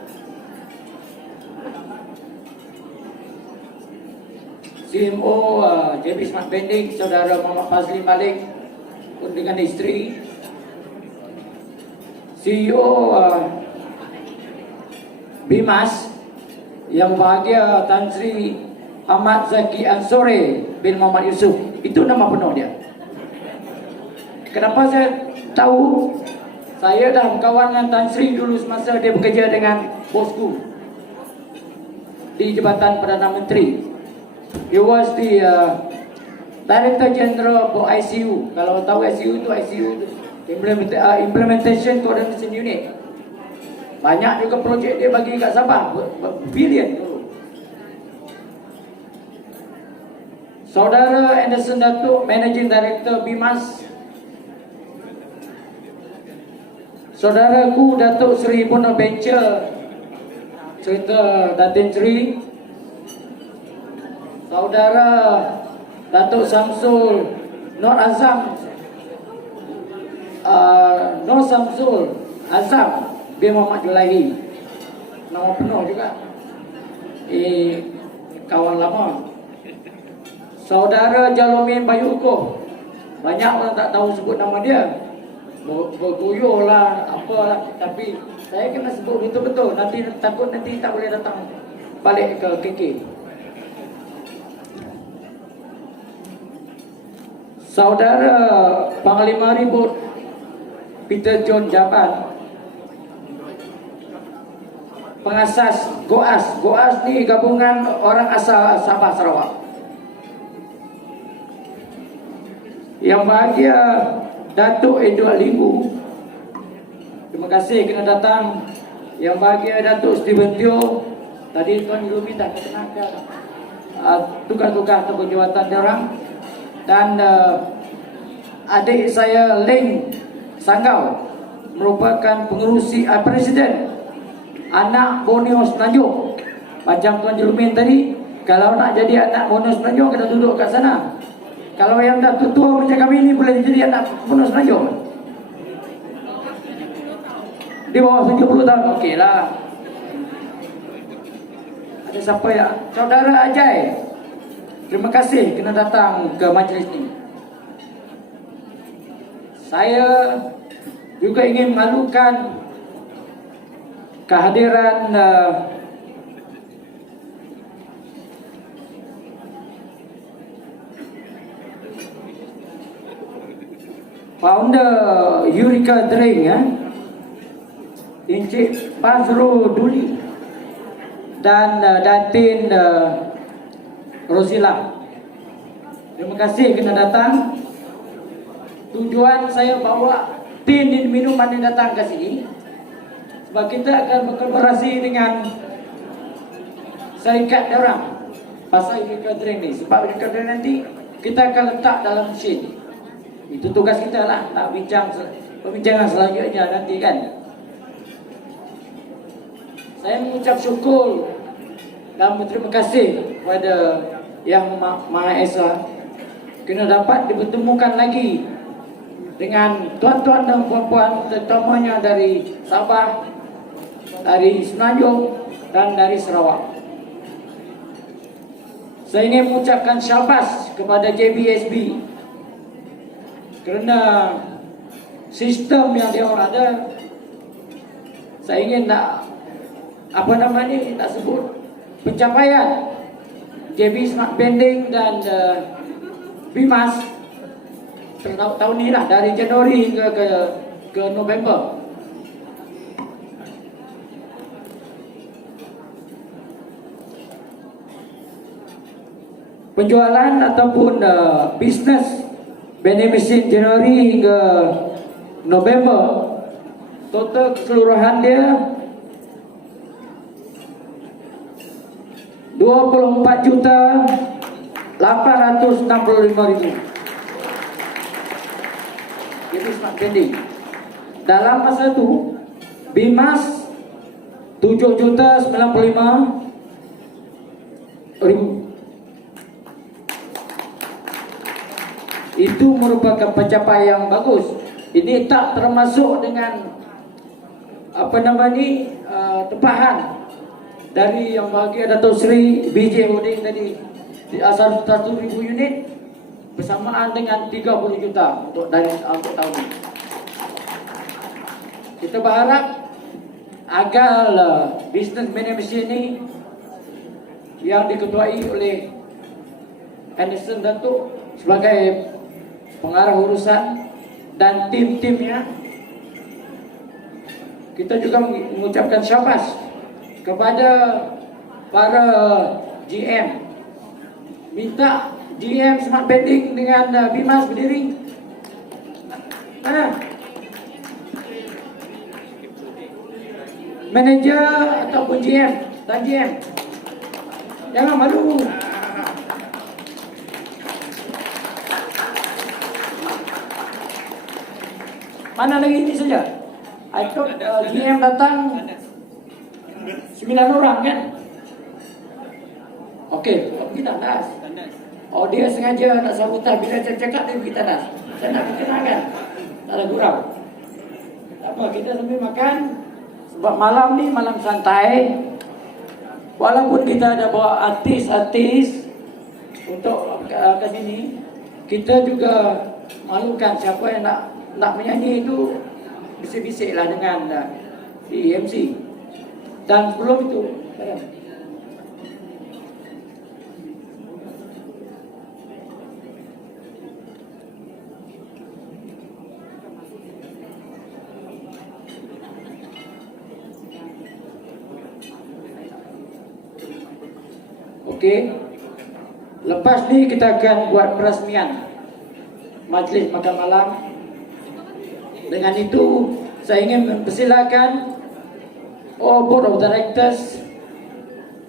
CMO JB Smart Vending, Saudara Muhammad Fazli Malik pun dengan isteri, CEO Bimas yang bahagia Tan Sri Ahmad Zaki Ansore bin Muhammad Yusuf. Itu nama penuh dia. Kenapa saya tahu? Saya dah berkawan dengan Tan Sri dulu semasa dia bekerja dengan bosku di Jabatan Perdana Menteri. He was the Director General for ICU. Kalau tahu ICU itu Implementation Coordination Unit. Banyak juga projek dia bagi kat Sabah, bilion dulu. Saudara Anderson Dato', Managing Director Bimas. Saudaraku Datuk Seri Bonaventure, serta Datin Sri Saudara Datuk Samsul Nur Azam, Nur Samsul Azam bin Muhammad Julaihi, nama penuh juga, kawan lama. Saudara Jalumin Bayuko, banyak orang tak tahu sebut nama dia, berguyur lah, apalah, tapi saya kena sebut betul-betul, nanti takut nanti tak boleh datang balik ke KK. Saudara Panglima Ribut Peter John Jaban, pengasas GOAS. GOAS ni gabungan orang asal Sabah Sarawak. Yang bahagia Datuk Edward Limbu, terima kasih kena datang. Yang bahagia Datuk Steven Teo, tadi Tuan Lumi dah kenalkan tukar-tukar atau jawatan dia orang. Dan adik saya Leng Sanggau merupakan pengerusi Presiden anak Borneo Semenanjung. Macam Tuan Jelumin tadi, kalau nak jadi anak Borneo Semenanjung kena duduk kat sana. Kalau yang dah tua macam kami ni boleh jadi anak Borneo Semenanjung. Di bawah 70 tahun okey lah. Ada siapa ya? Saudara Ajai, terima kasih kena datang ke majlis ini. Saya juga ingin mengalukan kehadiran founder Eureka Drink ya, Encik Fazrul Duli dan Datin Rosila. Terima kasih kena datang. Tujuan saya bawa tin minuman yang datang ke sini sebab kita akan berkolaborasi dengan syarikat orang pasal Eureka Drink ni. Sebab Eureka Drink nanti kita akan letak dalam mesin. Itu tugas kita lah, nak bincang perbincangan selanjutnya nanti kan. Saya mengucap syukur dan berterima kasih kepada Yang Maha Esa kena dapat dipertemukan lagi dengan tuan-tuan dan puan-puan, terutamanya dari Sabah, dari Semenanjung dan dari Sarawak. Saya ingin mengucapkan syabas kepada JBSB kerana sistem yang dia orang ada. Saya ingin nak nak sebut pencapaian JB Smart Bending dan BIMAS tahun ni lah, dari Januari hingga ke November. Penjualan ataupun bisnes vending machine Januari hingga November, total keseluruhan dia 24.865.000. Itu smart vending. Dalam masa itu BIMAS 7.095.000. Itu merupakan pencapaian yang bagus. Ini tak termasuk dengan tempahan dari yang bahagia Datuk Seri BJ Holding tadi di asal 1,000 unit bersamaan dengan 30 juta untuk tahun ini. Kita berharap agar bisnes management ini yang diketuai oleh Anderson Datuk sebagai pengarah urusan dan tim-timnya, kita juga mengucapkan syabas kepada para GM. Minta GM Smart Vending dengan BIMAS berdiri. Mana? Manager ataupun GM dan GM, jangan malu. Mana lagi ini saja? I thought GM datang 9 orang kan? Okey, kita dah. Oh, dia sengaja nak sabotan bila saya cakap dia kita dah. Saya nak perkenalkan. Tak ada gurau. Tak apa, kita sambil makan. Sebab malam ni malam santai. Walaupun kita ada bawa artis-artis untuk ke sini, kita juga malukan siapa yang nak menyanyi itu bisik-bisiklah dengan di MC. Dan sebelum itu, okey. Lepas ni kita akan buat peresmian majlis makan malam. Dengan itu saya ingin mempersilakan all board of directors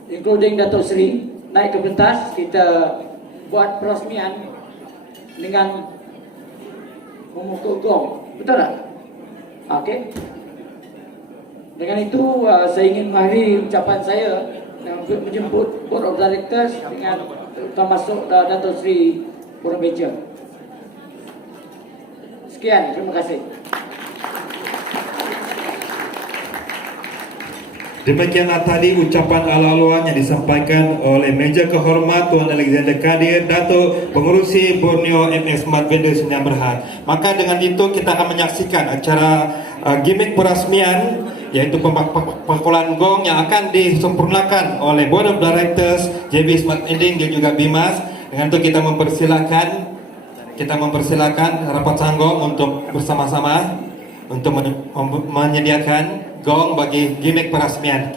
including Datuk Seri naik ke pentas. Kita buat peresmian dengan memukul gong. Betul tak? Okey. Dengan itu saya ingin mengakhiri ucapan saya dengan menjemput board of directors dengan termasuk Datuk Seri Purnabeja. Sekian, terima kasih. Demikianlah tadi ucapan ala-aluan yang disampaikan oleh Meja Kehormat Tuan Alexander Kadir, Datuk Pengerusi Borneo MS Mat Benda Senyap Berhad. Maka dengan itu kita akan menyaksikan acara gimmick perasmian, yaitu pengumpulan gong yang akan disempurnakan oleh Board of Directors JB Smart Ending dan juga Bimas. Dengan itu kita mempersilakan rapat sanggong untuk bersama-sama untuk menyediakan gong bagi gimmick perasmian.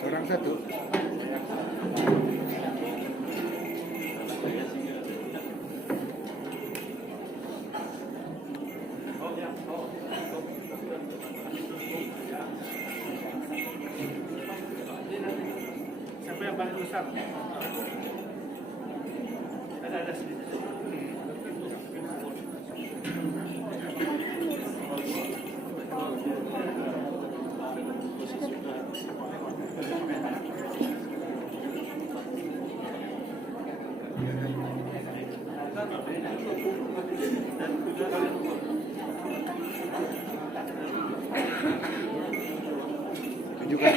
Orang satu. Siapa yang paling besar? Ada sedikit. Tunjukkan.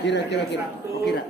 Kira. Kira.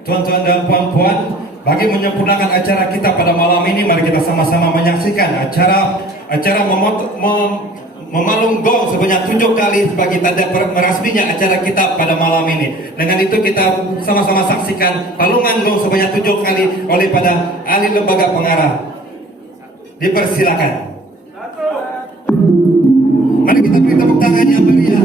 Tuan-tuan dan puan-puan, bagi menyempurnakan acara kita pada malam ini, mari kita sama-sama menyaksikan acara memalung gong sebanyak 7 kali sebagai tanda merasminya acara kita pada malam ini. Dengan itu kita sama-sama saksikan palungan gong sebanyak 7 kali oleh pada ahli lembaga pengarah. Dipersilakan. Mari kita beri tepuk tangan yang meriah.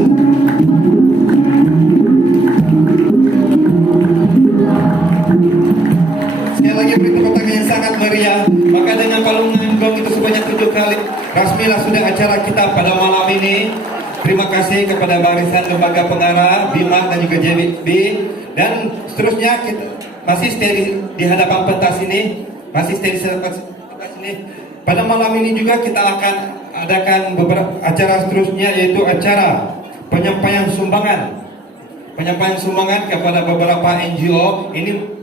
Sekali lagi beri tepuk tangan yang sangat meriah. Maka dengan palungan gong itu sebanyak 7 kali, resmilah sudah acara kita pada malam ini. Terima kasih kepada barisan lembaga pengarah, BIMA dan juga JBB. Dan seterusnya kita masih stay di hadapan pentas ini, Pada malam ini juga kita akan adakan beberapa acara seterusnya, yaitu acara penyampaian sumbangan kepada beberapa NGO. Ini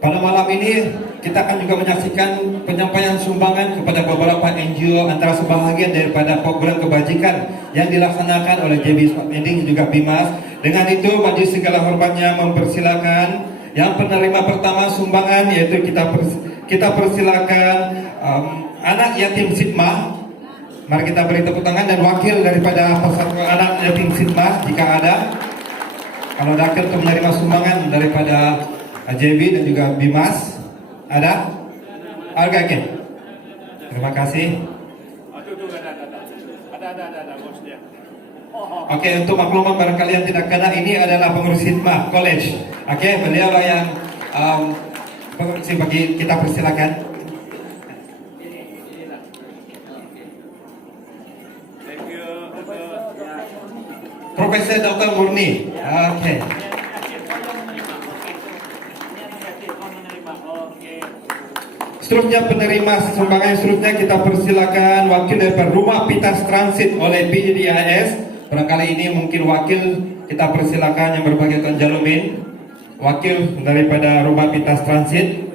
pada malam ini kita akan juga menyaksikan penyampaian sumbangan kepada beberapa NGO, antara sebahagian daripada program kebajikan yang dilaksanakan oleh JB Smart Vending dan juga BIMAS. Dengan itu, majelis segala hormatnya mempersilakan yang penerima pertama sumbangan, yaitu kita persilakan anak yatim Sidma. Mari kita beri tepuk tangan, dan wakil daripada peserta anak yatim Sidma jika ada. Kalau dakil untuk menerima sumbangan daripada JB dan juga BIMAS, ada? Oke. Terima kasih. Oke, untuk maklumat barangkali yang tidak kena, ini adalah pengurus Hikmah College. Oke, beliau lah yang pengurus bagi kita, persilakan. Profesor Dr. Murni. Oke. Seterusnya penerima sumbangan seterusnya kita persilakan wakil daripada Rumah Pitas Transit oleh PDIS. Barangkali ini mungkin wakil, kita persilakan yang berbagai Tuan Jalumin, wakil daripada Rumah Pitas Transit.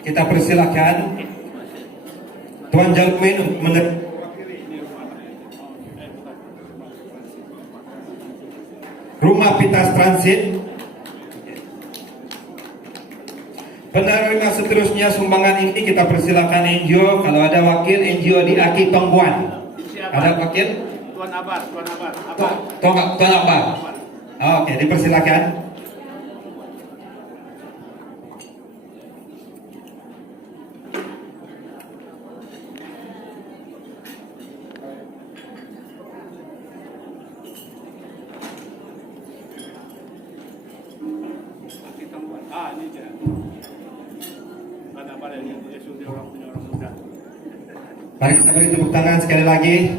Kita persilakan Tuan Jalumin Rumah Pitas Transit. Penerima seterusnya sumbangan ini kita persilakan NGO. Kalau ada wakil NGO di Aki Tongguan. Ada wakil? Tuan Abar. Tuan Abar. Oke, dipersilakan. Mari kita beri tepuk tangan sekali lagi.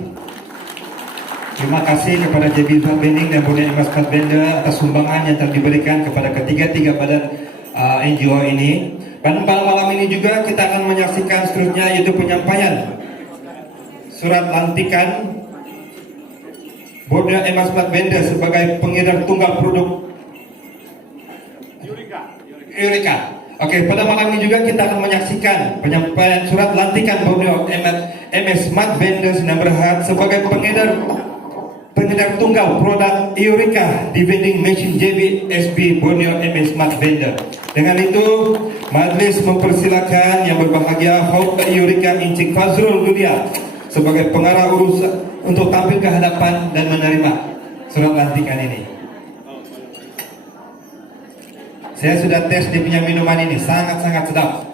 Terima kasih kepada JB Smart Vending dan Bonia Emas Smart Vendor atas sumbangan yang telah diberikan kepada ketiga badan NGO ini. Dan pada malam ini juga kita akan menyaksikan seterusnya, yaitu penyampaian surat lantikan Bonia Emas Smart Vendor sebagai pengedar tunggal produk Eureka. Oke, pada malam ini juga kita akan menyaksikan penyampaian surat lantikan Borneo MS Smart Vendors yang berhak sebagai pengedar tunggal produk Eureka di vending machine JBSB Borneo MS Smart Vendor. Dengan itu, majelis mempersilakan yang berbahagia Hauk Eureka Encik Fazrul Dunia sebagai pengarah urusan untuk tampil ke hadapan dan menerima surat lantikan ini. Saya sudah tes dia punya minuman ini, sangat-sangat sedap.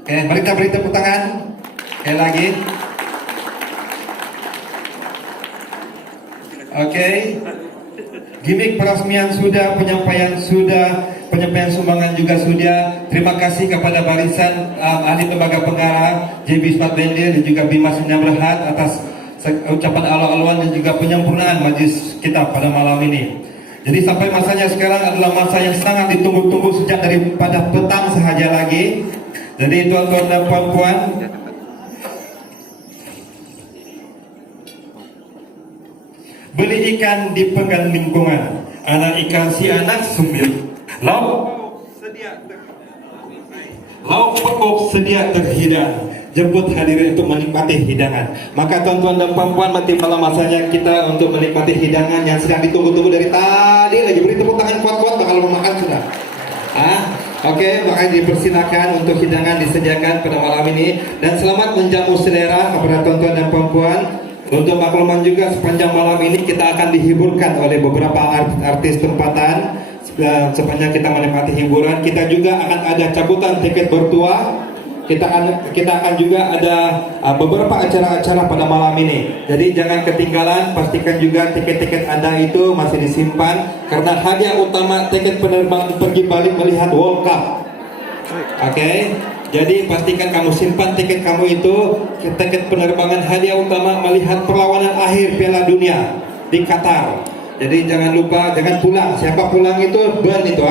Oke, mari kita beri tepuk tangan. Sekali lagi. Oke. Gimik peresmian sudah, penyampaian sumbangan juga sudah. Terima kasih kepada barisan ahli lembaga pengarah JB Smart Bendir dan juga Bima Sinyaberhat atas ucapan alu-aluan dan juga penyempurnaan majlis kita pada malam ini. Jadi sampai masanya sekarang adalah masa yang sangat ditunggu-tunggu sejak daripada petang sahaja lagi. Jadi tuan-tuan dan puan-puan, beli ikan di penggan lingkungan, anak ikan si anak sumbil, lauk pekok sedia terhidang, jemput hadirin untuk menikmati hidangan. Maka tuan-tuan dan puan-puan, mati malam masanya kita untuk menikmati hidangan yang sedang ditunggu-tunggu dari tadi lagi. Beri tepuk tangan kuat-kuat, bakal mau makan sudah. Oke, makanya dipersilakan untuk hidangan disediakan pada malam ini, dan selamat menjamu selera kepada tuan-tuan dan puan-puan. Untuk makluman juga, sepanjang malam ini kita akan dihiburkan oleh beberapa artis tempatan. Sepanjang kita menikmati hiburan, kita juga akan ada cabutan tiket bertuah. Kita akan juga ada beberapa acara-acara pada malam ini. Jadi jangan ketinggalan, pastikan juga tiket-tiket Anda itu masih disimpan, karena hadiah utama tiket penerbangan pergi balik melihat World Cup. Oke. Jadi pastikan kamu simpan tiket kamu itu, tiket penerbangan hadiah utama melihat perlawanan akhir Piala Dunia di Qatar. Jadi jangan lupa, jangan pulang. Siapa pulang itu burn itu,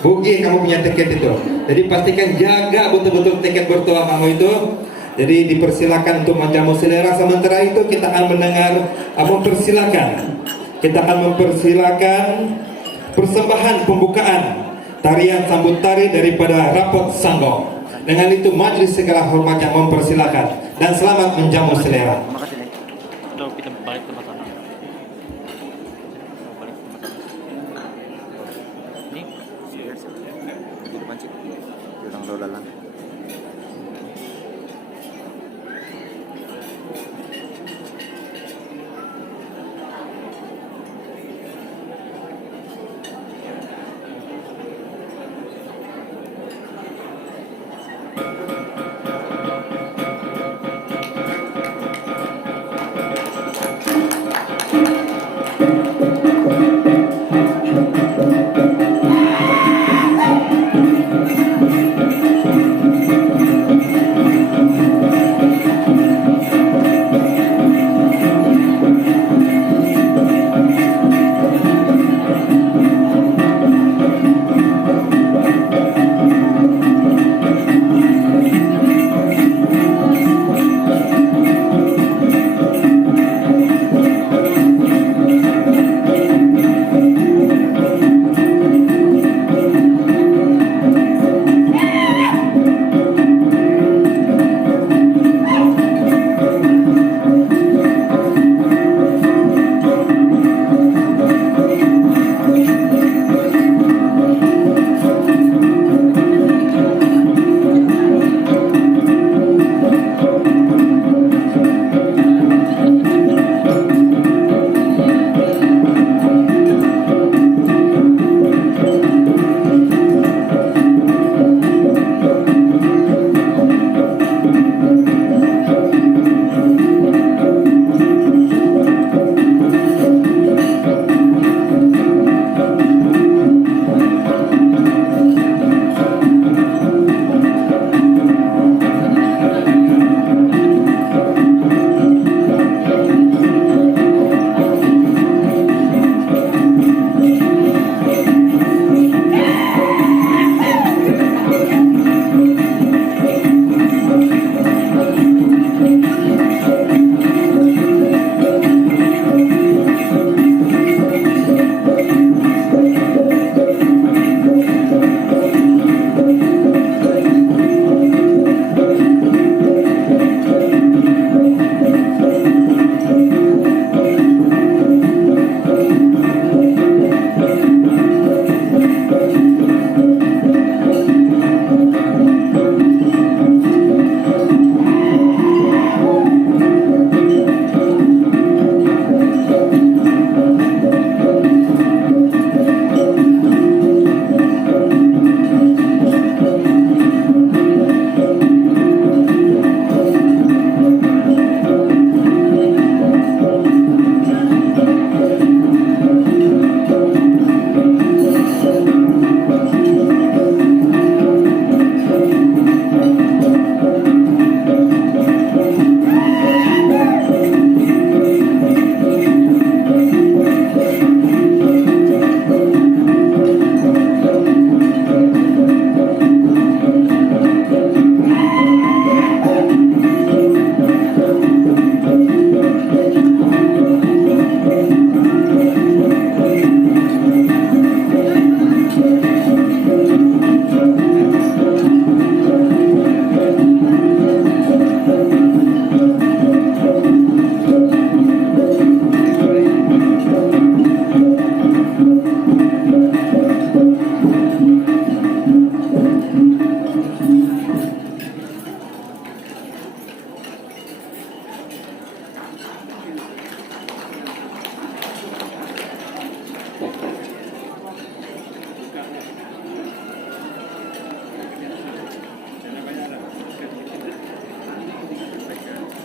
rugi kamu punya tiket itu. Jadi pastikan jaga betul-betul tiket bertuah kamu itu. Jadi dipersilakan untuk menjamu selera. Sementara itu kita akan mendengar, kita akan mempersilakan persembahan pembukaan tarian sambut tari daripada Rapot Sanggong. Dengan itu majelis segala hormat yang mempersilakan, dan selamat menjamu selera. Makasih nih. Udah kita balik ke tempat sana. Balik ke tempat sana. Ini Di depan sih. Di orang lalu-lalang.